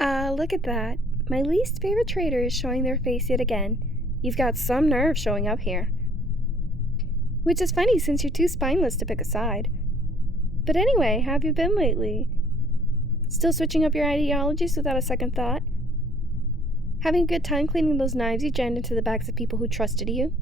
Look at that. My least favorite traitor is showing their face yet again. You've got some nerve showing up here. Which is funny since you're too spineless to pick a side. But anyway, how have you been lately? Still switching up your ideologies without a second thought? Having a good time cleaning those knives you jammed into the backs of people who trusted you?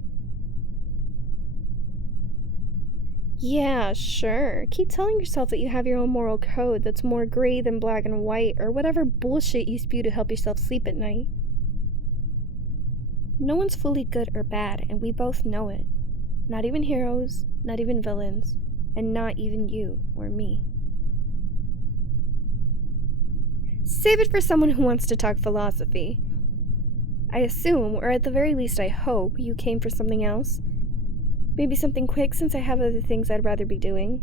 Yeah, sure. Keep telling yourself that you have your own moral code that's more gray than black and white, or whatever bullshit you spew to help yourself sleep at night. No one's fully good or bad, and we both know it. Not even heroes, not even villains, and not even you or me. Save it for someone who wants to talk philosophy. I assume, or at the very least I hope, you came for something else. Maybe something quick since I have other things I'd rather be doing.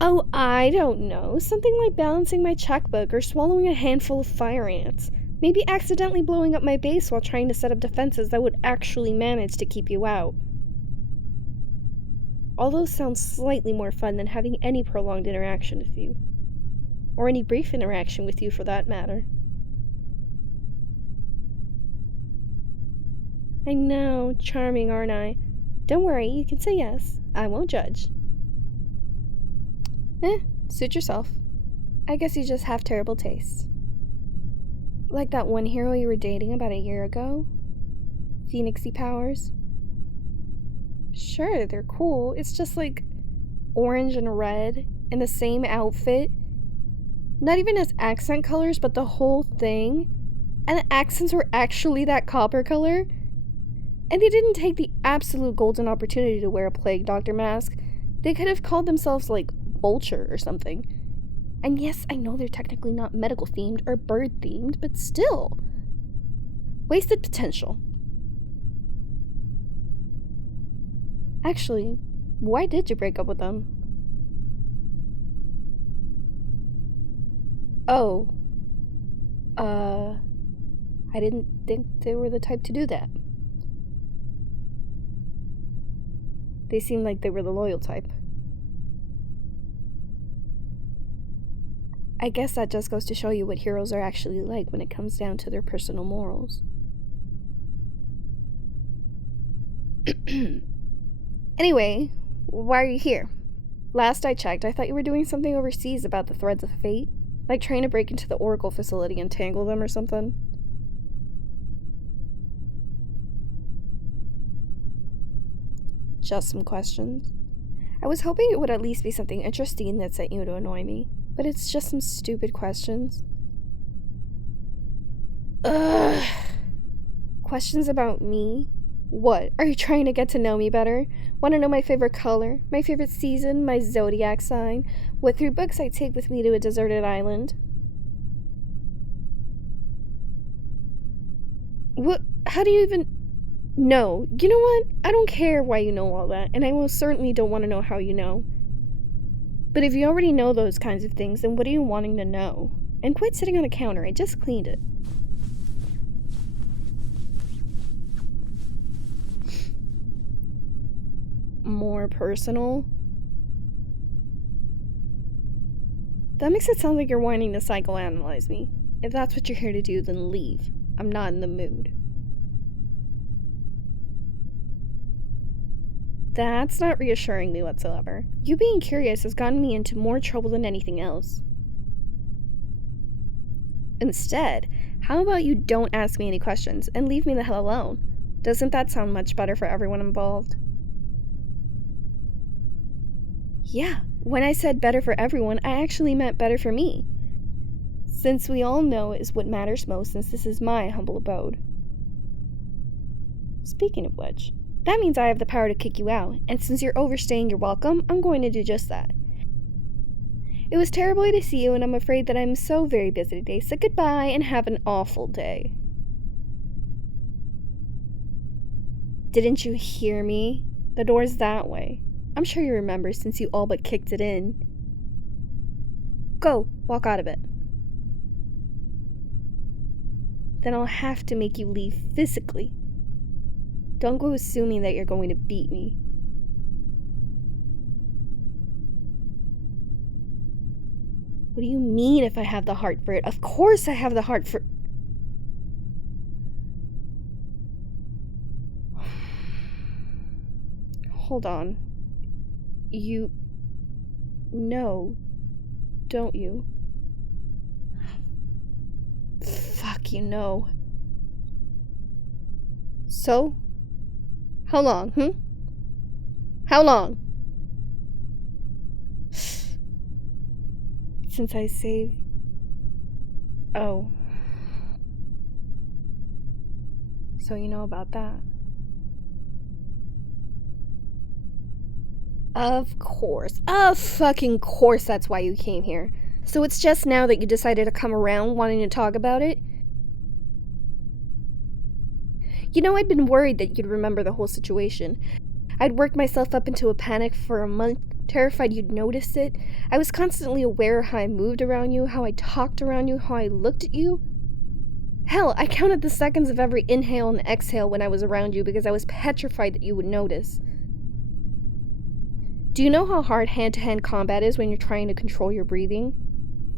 Oh, I don't know. Something like balancing my checkbook or swallowing a handful of fire ants. Maybe accidentally blowing up my base while trying to set up defenses that would actually manage to keep you out. All those sound slightly more fun than having any prolonged interaction with you. Or any brief interaction with you for that matter. I know, charming, aren't I? Don't worry, you can say yes. I won't judge. Suit yourself. I guess you just have terrible taste. Like that one hero you were dating about a year ago? Phoenixy powers? Sure, they're cool. It's just like orange and red in the same outfit. Not even as accent colors, but the whole thing. And the accents were actually that copper color. And they didn't take the absolute golden opportunity to wear a plague doctor mask. They could have called themselves, like, Vulture or something. And yes, I know they're technically not medical themed or bird themed, but still. Wasted potential. Actually, why did you break up with them? Oh. I didn't think they were the type to do that. They seemed like they were the loyal type. I guess that just goes to show you what heroes are actually like when it comes down to their personal morals. Anyway, why are you here? Last I checked, I thought you were doing something overseas about the threads of fate. Like trying to break into the Oracle facility and tangle them or something. Just some questions. I was hoping it would at least be something interesting that sent you to annoy me, but it's just some stupid questions. Ugh. Questions about me? What? Are you trying to get to know me better? Want to know my favorite color, my favorite season, my zodiac sign, what 3 books I'd take with me to a deserted island? What? How do you even... No. You know what? I don't care why you know all that, and I most certainly don't want to know how you know. But if you already know those kinds of things, then what are you wanting to know? And quit sitting on the counter, I just cleaned it. More personal? That makes it sound like you're wanting to psychoanalyze me. If that's what you're here to do, then leave. I'm not in the mood. That's not reassuring me whatsoever. You being curious has gotten me into more trouble than anything else. Instead, how about you don't ask me any questions and leave me the hell alone? Doesn't that sound much better for everyone involved? Yeah, when I said better for everyone, I actually meant better for me. Since we all know is what matters most, since this is my humble abode. Speaking of which, that means I have the power to kick you out, and since you're overstaying your welcome, I'm going to do just that. It was terrible to see you, and I'm afraid that I'm so very busy today, so goodbye and have an awful day. Didn't you hear me? The door's that way. I'm sure you remember since you all but kicked it in. Go, walk out of it. Then I'll have to make you leave physically. Don't go assuming that you're going to beat me. What do you mean if I have the heart for it? Of course I have the heart for... Hold on. You know, don't you? Fuck, you know. So? How long, How long? Since I saved... Oh. So you know about that? Of course. Of fucking course that's why you came here. So it's just now that you decided to come around wanting to talk about it? You know, I'd been worried that you'd remember the whole situation. I'd worked myself up into a panic for a month, terrified you'd notice it. I was constantly aware of how I moved around you, how I talked around you, how I looked at you. Hell, I counted the seconds of every inhale and exhale when I was around you because I was petrified that you would notice. Do you know how hard hand-to-hand combat is when you're trying to control your breathing?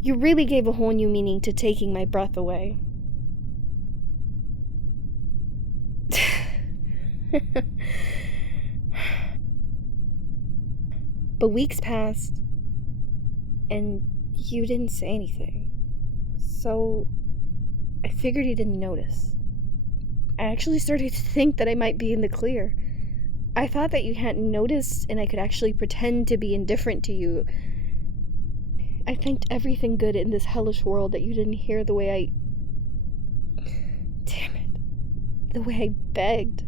You really gave a whole new meaning to taking my breath away. But weeks passed, and you didn't say anything. So I figured you didn't notice. I actually started to think that I might be in the clear. I thought that you hadn't noticed and I could actually pretend to be indifferent to you. I thanked everything good in this hellish world that you didn't hear the way I... Damn it. The way I begged.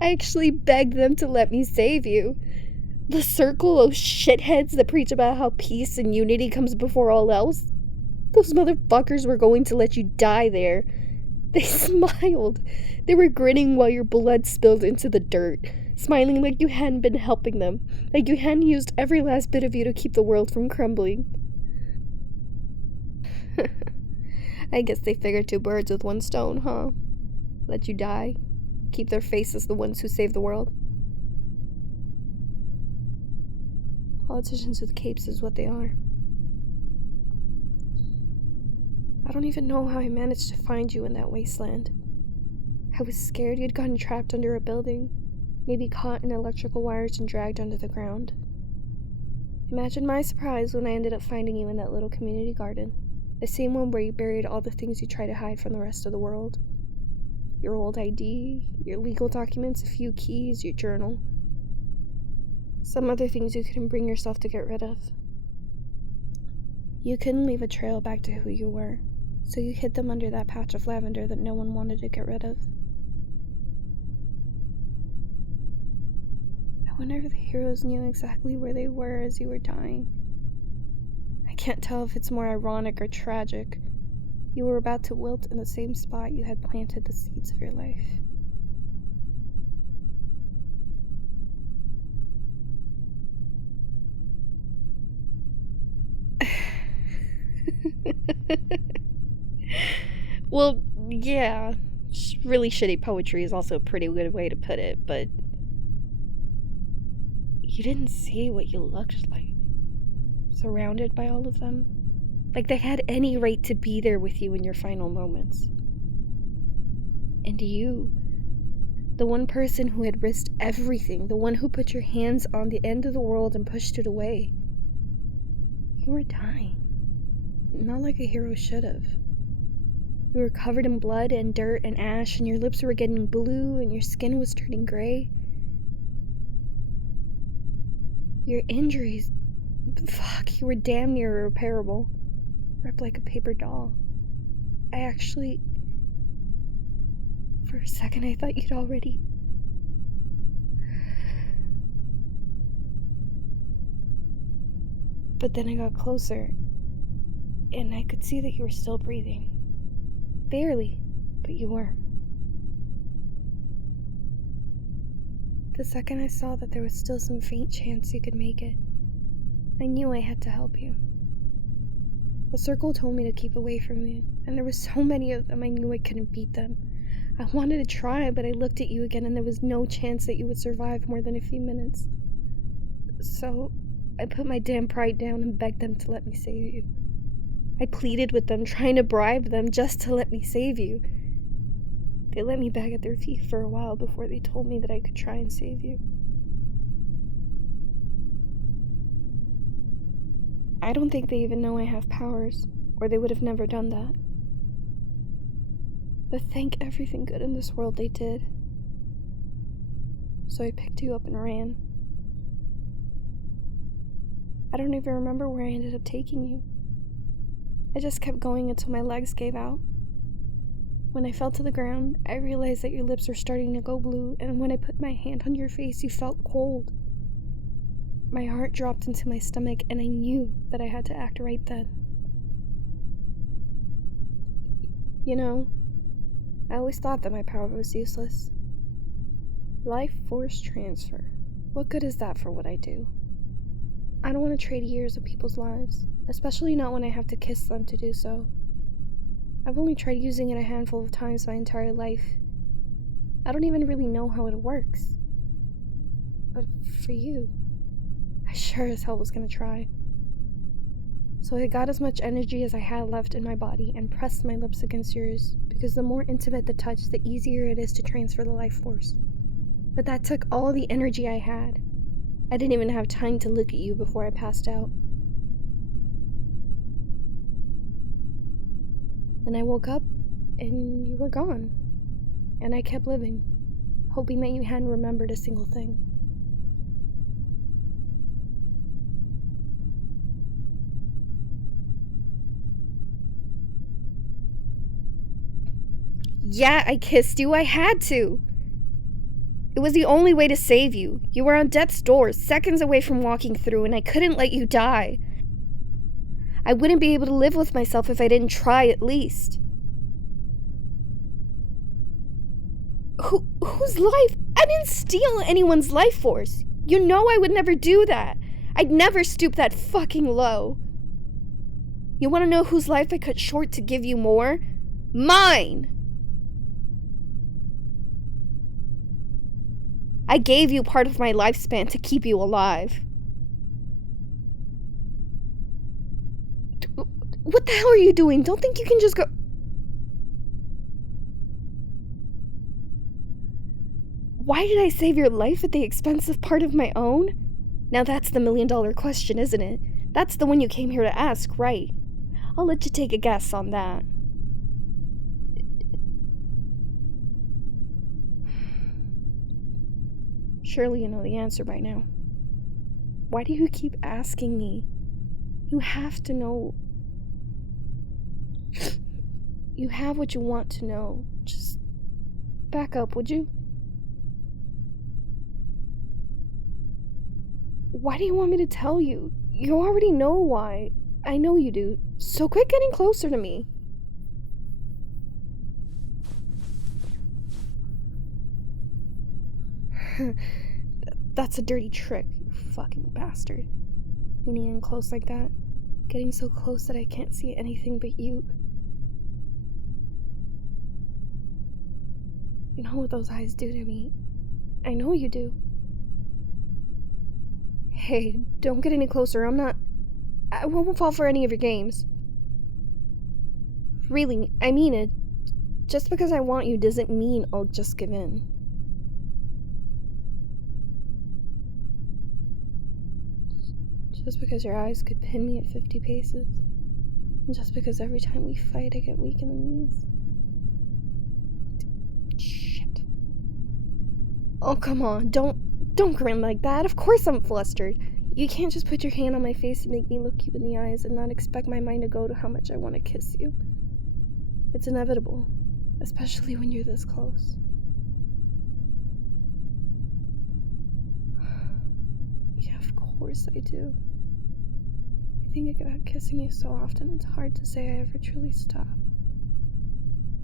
I actually begged them to let me save you. The circle of shitheads that preach about how peace and unity comes before all else. Those motherfuckers were going to let you die there. They smiled. They were grinning while your blood spilled into the dirt, smiling like you hadn't been helping them, like you hadn't used every last bit of you to keep the world from crumbling. I guess they figured two birds with one stone, huh? Let you die. Keep their faces the ones who save the world. Politicians with capes is what they are. I don't even know how I managed to find you in that wasteland. I was scared you'd gotten trapped under a building, maybe caught in electrical wires and dragged under the ground. Imagine my surprise when I ended up finding you in that little community garden, the same one where you buried all the things you try to hide from the rest of the world. Your old ID, your legal documents, a few keys, your journal. Some other things you couldn't bring yourself to get rid of. You couldn't leave a trail back to who you were, so you hid them under that patch of lavender that no one wanted to get rid of. I wonder if the heroes knew exactly where they were as you were dying. I can't tell if it's more ironic or tragic. You were about to wilt in the same spot you had planted the seeds of your life. Well, yeah, really shitty poetry is also a pretty good way to put it, but you didn't see what you looked like, surrounded by all of them. Like they had any right to be there with you in your final moments. And you, the one person who had risked everything, the one who put your hands on the end of the world and pushed it away, you were dying. Not like a hero should have. You were covered in blood and dirt and ash, and your lips were getting blue and your skin was turning gray. Your injuries, fuck, you were damn near irreparable. Ripped like a paper doll. I actually... For a second I thought you'd already... But then I got closer, and I could see that you were still breathing. Barely, but you were. The second I saw that there was still some faint chance you could make it, I knew I had to help you. The circle told me to keep away from you, and there were so many of them I knew I couldn't beat them. I wanted to try, but I looked at you again and there was no chance that you would survive more than a few minutes. So, I put my damn pride down and begged them to let me save you. I pleaded with them, trying to bribe them just to let me save you. They let me beg at their feet for a while before they told me that I could try and save you. I don't think they even know I have powers, or they would have never done that. But thank everything good in this world they did. So I picked you up and ran. I don't even remember where I ended up taking you. I just kept going until my legs gave out. When I fell to the ground, I realized that your lips were starting to go blue, and when I put my hand on your face, you felt cold. My heart dropped into my stomach, and I knew that I had to act right then. You know, I always thought that my power was useless. Life force transfer. What good is that for what I do? I don't want to trade years of people's lives, especially not when I have to kiss them to do so. I've only tried using it a handful of times my entire life. I don't even really know how it works. But for you, I sure as hell was gonna try. So I got as much energy as I had left in my body and pressed my lips against yours, because the more intimate the touch, the easier it is to transfer the life force. But that took all the energy I had. I didn't even have time to look at you before I passed out. Then I woke up, and you were gone. And I kept living, hoping that you hadn't remembered a single thing. Yeah, I kissed you. I had to. It was the only way to save you. You were on death's door, seconds away from walking through, and I couldn't let you die. I wouldn't be able to live with myself if I didn't try at least. Whose life? I didn't steal anyone's life force. You know I would never do that. I'd never stoop that fucking low. You want to know whose life I cut short to give you more? Mine! I gave you part of my lifespan to keep you alive. What the hell are you doing? Don't think you can just go... Why did I save your life at the expense of part of my own? Now that's the $1,000,000 question, isn't it? That's the one you came here to ask, right? I'll let you take a guess on that. Surely you know the answer by now. Why do you keep asking me? You have to know. You have what you want to know. Just back up, would you? Why do you want me to tell you? You already know why. I know you do. So quit getting closer to me. That's a dirty trick, you fucking bastard. Leaning in close like that. Getting so close that I can't see anything but you. You know what those eyes do to me. I know you do. Hey, don't get any closer. I won't fall for any of your games. Really, I mean it. Just because I want you doesn't mean I'll just give in. Just because your eyes could pin me at 50 paces. And just because every time we fight I get weak in the knees. Shit. Oh, come on. Don't grin like that. Of course I'm flustered. You can't just put your hand on my face and make me look you in the eyes and not expect my mind to go to how much I want to kiss you. It's inevitable. Especially when you're this close. Yeah, of course I do. I think about kissing you so often, it's hard to say I ever truly stop.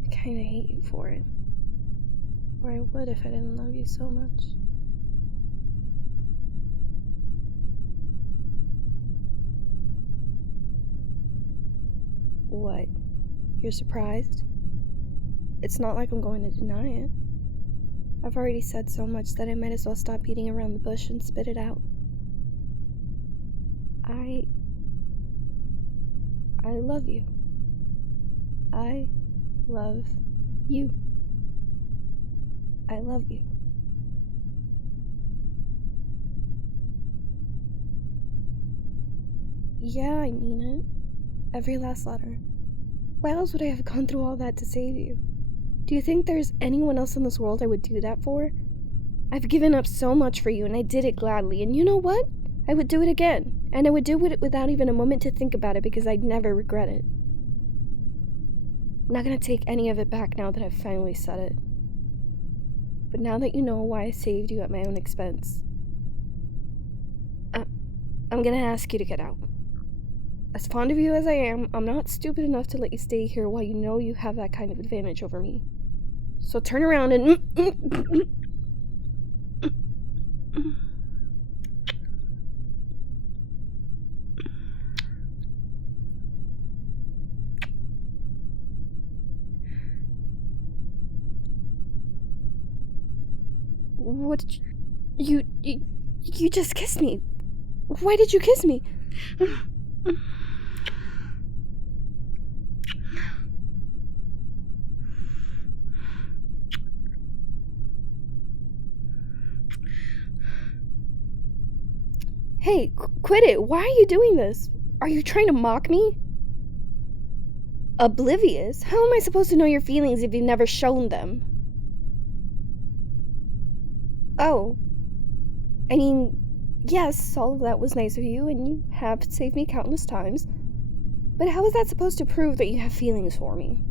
I kinda hate you for it. Or I would if I didn't love you so much. What? You're surprised? It's not like I'm going to deny it. I've already said so much that I might as well stop beating around the bush and spit it out. I love you. I love you. I love you. Yeah, I mean it. Every last letter. Why else would I have gone through all that to save you? Do you think there's anyone else in this world I would do that for? I've given up so much for you, and I did it gladly, and you know what? I would do it again, and I would do it without even a moment to think about it because I'd never regret it. I'm not gonna take any of it back now that I've finally said it. But now that you know why I saved you at my own expense, I'm gonna ask you to get out. As fond of you as I am, I'm not stupid enough to let you stay here while you know you have that kind of advantage over me. So turn around and... What did you just kissed me. Why did you kiss me? Hey, quit it. Why are you doing this? Are you trying to mock me? Oblivious? How am I supposed to know your feelings if you've never shown them? Oh. I mean, yes, all of that was nice of you, and you have saved me countless times. But how is that supposed to prove that you have feelings for me?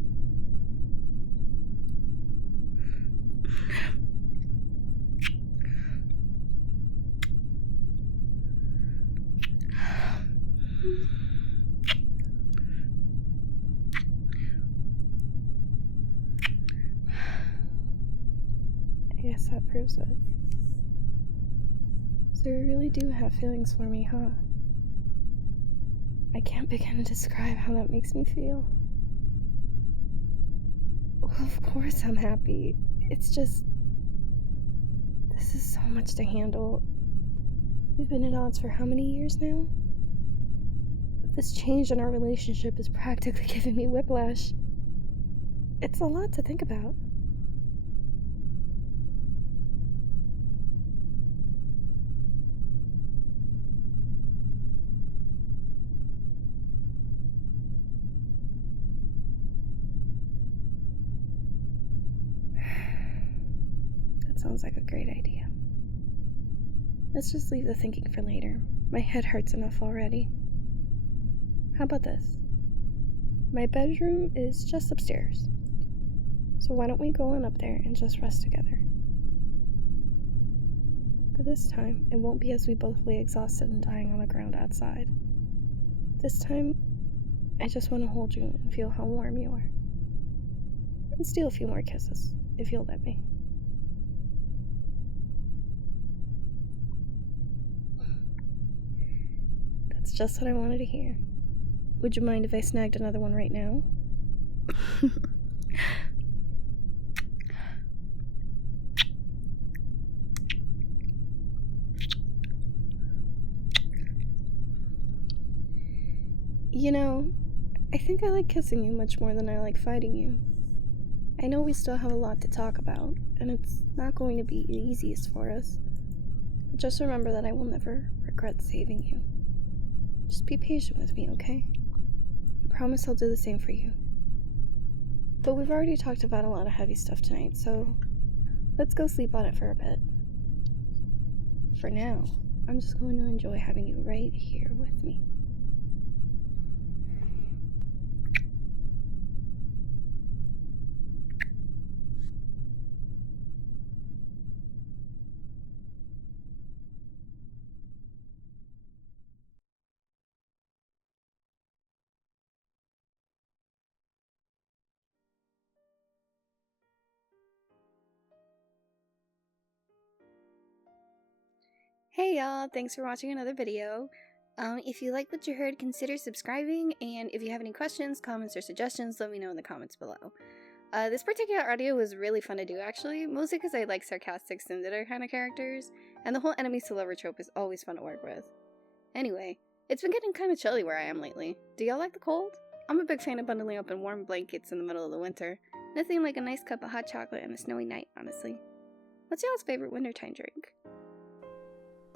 I guess that proves it. So you really do have feelings for me, huh? I can't begin to describe how that makes me feel. Well, of course I'm happy. It's just... this is so much to handle. We've been at odds for how many years now? This change in our relationship is practically giving me whiplash. It's a lot to think about. That sounds like a great idea. Let's just leave the thinking for later. My head hurts enough already. How about this? My bedroom is just upstairs. So why don't we go on up there and just rest together? But this time, it won't be as we both lay exhausted and dying on the ground outside. This time, I just want to hold you and feel how warm you are. And steal a few more kisses, if you'll let me. That's just what I wanted to hear. Would you mind if I snagged another one right now? You know, I think I like kissing you much more than I like fighting you. I know we still have a lot to talk about, and it's not going to be the easiest for us. But just remember that I will never regret saving you. Just be patient with me, okay? I promise I'll do the same for you. But we've already talked about a lot of heavy stuff tonight, so let's go sleep on it for a bit. For now, I'm just going to enjoy having you right here with me. Hey y'all, thanks for watching another video. If you like what you heard, consider subscribing, and if you have any questions, comments, or suggestions, let me know in the comments below. This particular audio was really fun to do actually, mostly because I like sarcastic tsundere kind of characters, and the whole enemies to lover trope is always fun to work with. Anyway, It's been getting kind of chilly where I am lately. Do y'all like the cold? I'm a big fan of bundling up in warm blankets in the middle of the winter. Nothing like a nice cup of hot chocolate and a snowy night, honestly. What's y'all's favorite wintertime drink?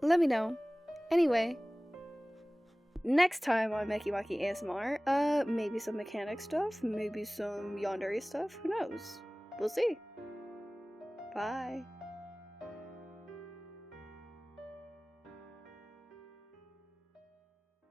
Let me know. Anyway, next time on Meki Maki ASMR, maybe some mechanic stuff, maybe some yandere stuff, who knows? We'll see. Bye.